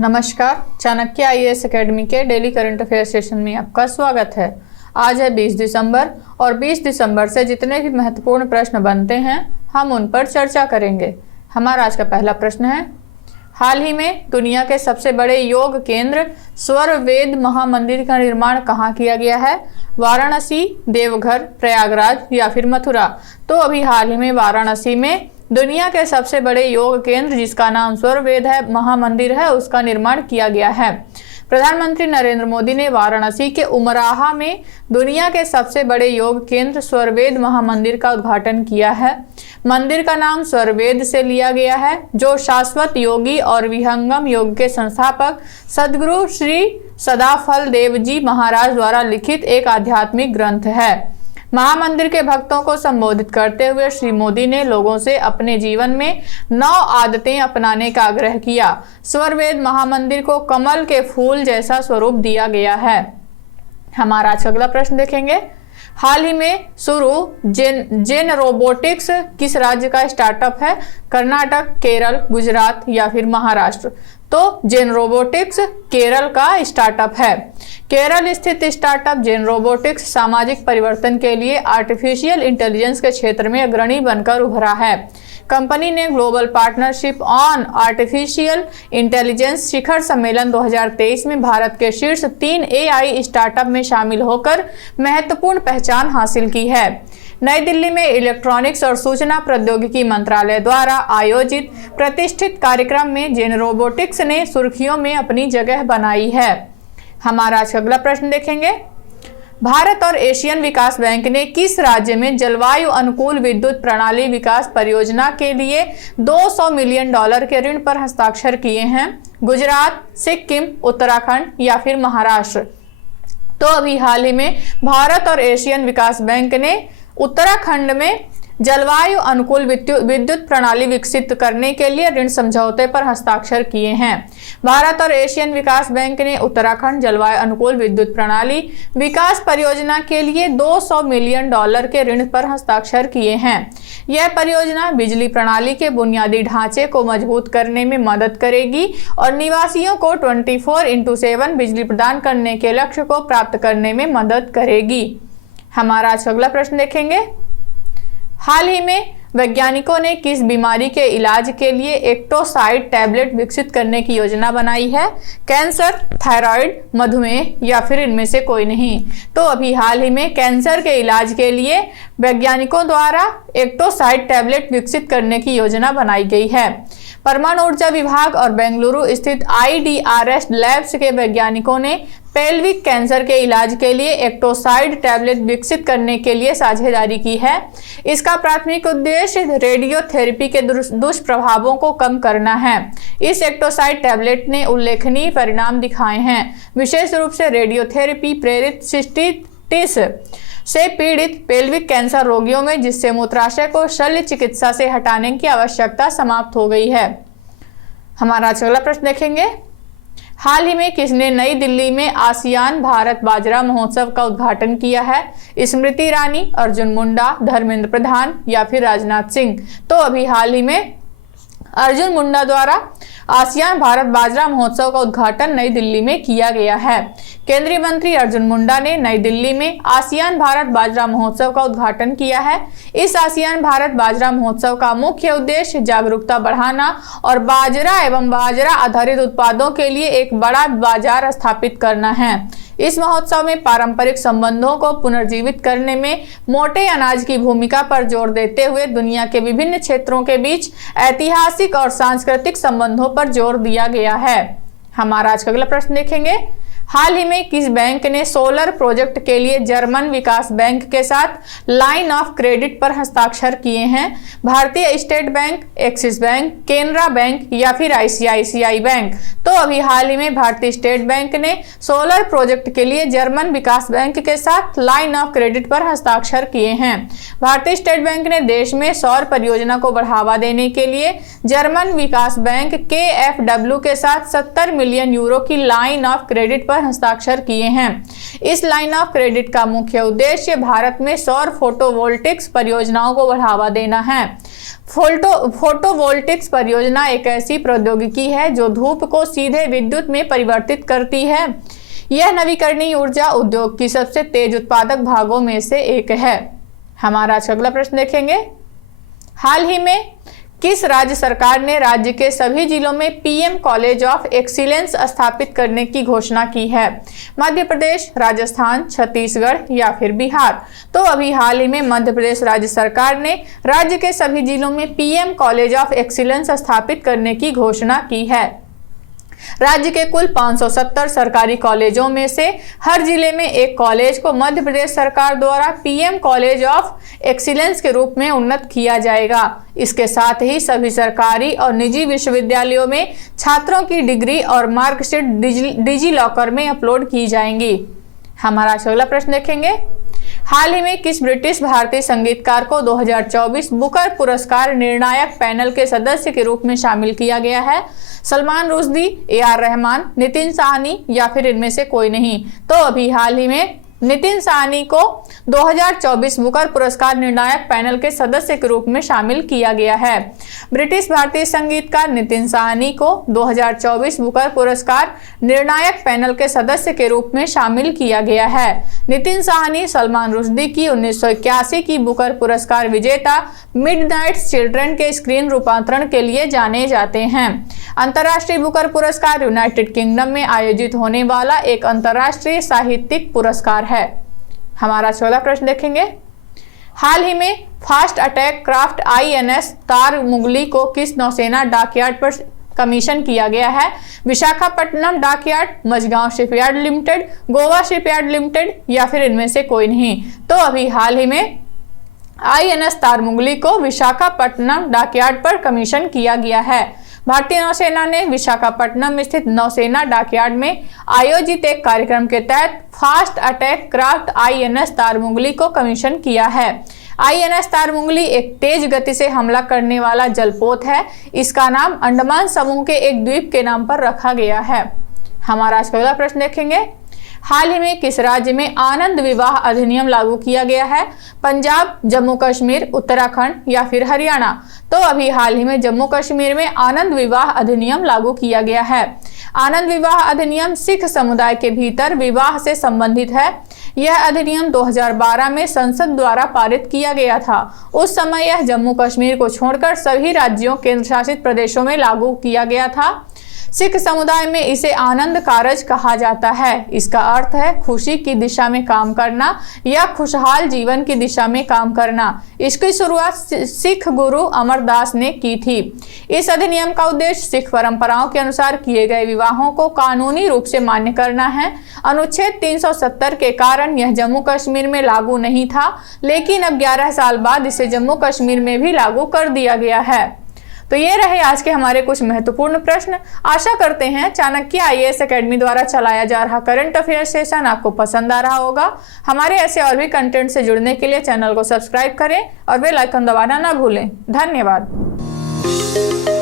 नमस्कार, Chanakya IAS academy के daily current affair session में आपका स्वागत है। आज है 20 दिसंबर और 20 दिसंबर से जितने भी महत्वपूर्ण प्रश्न बनते हैं हम उन पर चर्चा करेंगे। हमारा आज का पहला प्रश्न है, हाल ही में दुनिया के सबसे बड़े योग केंद्र स्वर वेद महामंदिर का निर्माण कहाँ किया गया है? वाराणसी, देवघर, प्रयागराज या फिर मथुरा? तो अभी हाल ही में वाराणसी में दुनिया के सबसे बड़े योग केंद्र जिसका नाम स्वर वेद है महामंदिर है उसका निर्माण किया गया है। प्रधानमंत्री नरेंद्र मोदी ने वाराणसी के उमराहा में दुनिया के सबसे बड़े योग केंद्र स्वरवेद महामंदिर का उद्घाटन किया है। मंदिर का नाम स्वरवेद से लिया गया है जो शाश्वत योगी और विहंगम योग के संस्थापक सद्गुरु श्री सदाफल देव जी महाराज द्वारा लिखित एक आध्यात्मिक ग्रंथ है। महामंदिर के भक्तों को संबोधित करते हुए श्री मोदी ने लोगों से अपने जीवन में 9 आदतें अपनाने का आग्रह किया। स्वरवेद महामंदिर को कमल के फूल जैसा स्वरूप दिया गया है। हमारा आज अगला प्रश्न देखेंगे, हाल ही में शुरू जेन रोबोटिक्स किस राज्य का स्टार्टअप है? कर्नाटक, केरल, गुजरात या फिर महाराष्ट्र? तो जेन रोबोटिक्स केरल का स्टार्टअप है। केरल स्थित स्टार्टअप जेन रोबोटिक्स सामाजिक परिवर्तन के लिए आर्टिफिशियल इंटेलिजेंस के क्षेत्र में अग्रणी बनकर उभरा है। कंपनी ने global partnership on artificial intelligence शिखर सम्मेलन 2023 में भारत के शीर्ष 3 AI स्टार्टअप में शामिल होकर महत्वपूर्ण पहचान हासिल की है। नई दिल्ली में इलेक्ट्रॉनिक्स और सूचना प्रौद्योगिकी मंत्रालय द्वारा आयोजित प्रतिष्ठित कार्यक्रम में जेन रोबोटिक्स ने सुर्खियों में अपनी जगह बनाई है। हमारा आज अगला प्रश्न देखेंगे, भारत और एशियन विकास बैंक ने किस राज्य में जलवायु अनुकूल विद्युत प्रणाली विकास परियोजना के लिए $200 मिलियन के ऋण पर हस्ताक्षर किए हैं? गुजरात, सिक्किम, उत्तराखंड या फिर महाराष्ट्र? तो अभी हाल ही में भारत और एशियन विकास बैंक ने उत्तराखंड में जलवायु अनुकूल विद्युत प्रणाली विकसित करने के लिए ऋण समझौते पर हस्ताक्षर किए हैं। भारत और एशियन विकास बैंक ने उत्तराखंड जलवायु अनुकूल विद्युत प्रणाली विकास परियोजना के लिए $200 मिलियन के ऋण पर हस्ताक्षर किए हैं। यह परियोजना बिजली प्रणाली के बुनियादी ढांचे को मजबूत करने में मदद करेगी और निवासियों को 24/7 बिजली प्रदान करने के लक्ष्य को प्राप्त करने में मदद करेगी। हमारा आज अगला प्रश्न देखेंगे, हाल ही में वैज्ञानिकों ने किस बीमारी के इलाज के लिए एक्टोसाइड टैबलेट विकसित करने की योजना बनाई है? कैंसर, थायराइड, मधुमेह या फिर इनमें से कोई नहीं? तो अभी हाल ही में कैंसर के इलाज के लिए वैज्ञानिकों द्वारा एक्टोसाइड टैबलेट विकसित करने की योजना बनाई गई है। परमाणु ऊर्जा विभाग और बेंगलुरु स्थित IDRS लैब्स के वैज्ञानिकों ने पेल्विक कैंसर के इलाज के लिए एक्टोसाइड टैबलेट विकसित करने के लिए साझेदारी की है। इसका प्राथमिक उद्देश्य रेडियोथेरेपी के दुष्प्रभावों को कम करना है। इस एक्टोसाइड टैबलेट ने उल्लेखनीय परिणाम दिखाए हैं, विशेष रूप से रेडियोथेरेपी प्रेरित सिस्टिटिस से पीड़ित पेल्विक कैंसर रोगियों में, जिससे मूत्राशय को शल्य चिकित्सा से हटाने की आवश्यकता समाप्त हो गई है। हमारा अगला प्रश्न देखेंगे, हाल ही में किसने नई दिल्ली में आसियान भारत बाजरा महोत्सव का उद्घाटन किया है? स्मृति ईरानी, अर्जुन मुंडा, धर्मेंद्र प्रधान या फिर राजनाथ सिंह? तो अभी हाल ही में अर्जुन मुंडा द्वारा आसियान भारत बाजरा महोत्सव का उद्घाटन नई दिल्ली में किया गया है। केंद्रीय मंत्री अर्जुन मुंडा ने नई दिल्ली में आसियान भारत बाजरा महोत्सव का उद्घाटन किया है। इस आसियान भारत बाजरा महोत्सव का मुख्य उद्देश्य जागरूकता बढ़ाना और बाजरा एवं बाजरा आधारित उत्पादों के लिए एक बड़ा बाजार स्थापित करना है। इस महोत्सव में पारंपरिक संबंधों को पुनर्जीवित करने में मोटे अनाज की भूमिका पर जोर देते हुए दुनिया के विभिन्न क्षेत्रों के बीच ऐतिहासिक और सांस्कृतिक संबंधों पर जोर दिया गया है। हमारा आज का अगला प्रश्न देखेंगे, हाल ही में किस बैंक ने सोलर प्रोजेक्ट के लिए जर्मन विकास बैंक के साथ लाइन ऑफ क्रेडिट पर हस्ताक्षर किए हैं? भारतीय state bank, axis bank, Canara bank या फिर ICICI बैंक? तो अभी हाल ही में भारतीय स्टेट बैंक ने सोलर प्रोजेक्ट के लिए जर्मन विकास बैंक के साथ लाइन ऑफ क्रेडिट पर हस्ताक्षर किए हैं। भारतीय स्टेट बैंक ने देश में सौर परियोजना को बढ़ावा देने के लिए जर्मन विकास बैंक KfW के साथ 70 मिलियन यूरो की लाइन ऑफ क्रेडिट पर हस्ताक्षर किए हैं। इस लाइन ऑफ क्रेडिट का मुख्य उद्देश्य भारत में सौर फोटोवोल्टिक्स परियोजनाओं को बढ़ावा देना है। फोटोवोल्टिक्स परियोजना एक ऐसी प्रौद्योगिकी है जो धूप को सीधे विद्युत में परिवर्तित करती है। यह नवीकरणीय ऊर्जा उद्योग की सबसे तेज उत्पादक भागों में से एक है। हमारा आज का अगला प्रश्न देखेंगे। हाल ही में किस राज्य सरकार ने राज्य के सभी जिलों में पीएम कॉलेज ऑफ एक्सीलेंस स्थापित करने की घोषणा की है? मध्य प्रदेश, राजस्थान, छत्तीसगढ़ या फिर बिहार? तो अभी हाल ही में मध्य प्रदेश राज्य सरकार ने राज्य के सभी जिलों में पीएम कॉलेज ऑफ एक्सीलेंस स्थापित करने की घोषणा की है। राज्य के कुल 570 सरकारी कॉलेजों में से हर जिले में एक कॉलेज को मध्य प्रदेश सरकार द्वारा पीएम कॉलेज ऑफ एक्सीलेंस के रूप में उन्नत किया जाएगा। इसके साथ ही सभी सरकारी और निजी विश्वविद्यालयों में छात्रों की डिग्री और मार्कशीट डिजी लॉकर में अपलोड की जाएंगी। हमारा अगला प्रश्न देखेंगे। हाल ही में किस ब्रिटिश भारतीय संगीतकार को 2024 बुकर पुरस्कार निर्णायक पैनल के सदस्य के रूप में शामिल किया गया है? सलमान रुश्दी, AR रहमान, नितिन साहनी या फिर इनमें से कोई नहीं? तो अभी हाल ही में नितिन साहनी को 2024 बुकर पुरस्कार निर्णायक पैनल के सदस्य के रूप में शामिल किया गया है। ब्रिटिश भारतीय संगीतकार नितिन साहनी को 2024 बुकर पुरस्कार निर्णायक पैनल के सदस्य के रूप में शामिल किया गया है। नितिन साहनी सलमान रुश्दी की 1981 की बुकर पुरस्कार विजेता मिडनाइट चिल्ड्रन के स्क्रीन रूपांतरण के लिए जाने जाते हैं। अंतर्राष्ट्रीय बुकर पुरस्कार यूनाइटेड किंगडम में आयोजित होने वाला एक अंतर्राष्ट्रीय साहित्यिक पुरस्कार है। हमारा 16 प्रश्न देखेंगे। हाल ही में fast attack craft INS Tarmugli को किस नौसेना डॉकयार्ड पर कमीशन किया गया है? Visakhapatnam dockyard, Mazagon shipyard limited, Goa shipyard limited या फिर इनमें से कोई नहीं? तो अभी हाल ही में INS तारमुगली को विशाखापट्टनम डॉकयार्ड पर कमीशन किया गया है। भारतीय नौसेना ने विशाखापट्टनम स्थित नौसेना डॉकयार्ड में आयोजित एक कार्यक्रम के तहत fast attack craft INS Tarmugli को कमीशन किया है। INS तारमुगली एक तेज गति से हमला करने वाला जलपोत है। इसका नाम अंडमान समूह के एक द्वीप के नाम पर रखा गया है। हमारा आज का अगला प्रश्न देखेंगे। हाल ही में किस राज्य में आनंद विवाह अधिनियम लागू किया गया है? पंजाब, जम्मू कश्मीर, उत्तराखंड या फिर हरियाणा? तो अभी हाल ही में जम्मू कश्मीर में आनंद विवाह अधिनियम लागू किया गया है। आनंद विवाह अधिनियम सिख समुदाय के भीतर विवाह से संबंधित है। यह अधिनियम 2012 में संसद द्वारा पारित किया गया था। उस समय यह जम्मू कश्मीर को छोड़कर सभी राज्यों, केंद्र शासित प्रदेशों में लागू किया गया था। सिख समुदाय में इसे आनंद कारज कहा जाता है। इसका अर्थ है खुशी की दिशा में काम करना या खुशहाल जीवन की दिशा में काम करना। इसकी शुरुआत सिख गुरु अमरदास ने की थी। इस अधिनियम का उद्देश्य सिख परंपराओं के अनुसार किए गए विवाहों को कानूनी रूप से मान्य करना है। अनुच्छेद 370 के कारण यह जम्मू कश्मीर में लागू नहीं था, लेकिन अब 11 साल बाद इसे जम्मू कश्मीर में भी लागू कर दिया गया है। तो ये रहे आज के हमारे कुछ महत्वपूर्ण प्रश्न। आशा करते हैं चाणक्य IAS एकेडमी द्वारा चलाया जा रहा करंट अफेयर सेशन आपको पसंद आ रहा होगा। हमारे ऐसे और भी कंटेंट से जुड़ने के लिए चैनल को सब्सक्राइब करें और बेल आइकन दबाना ना भूलें। धन्यवाद।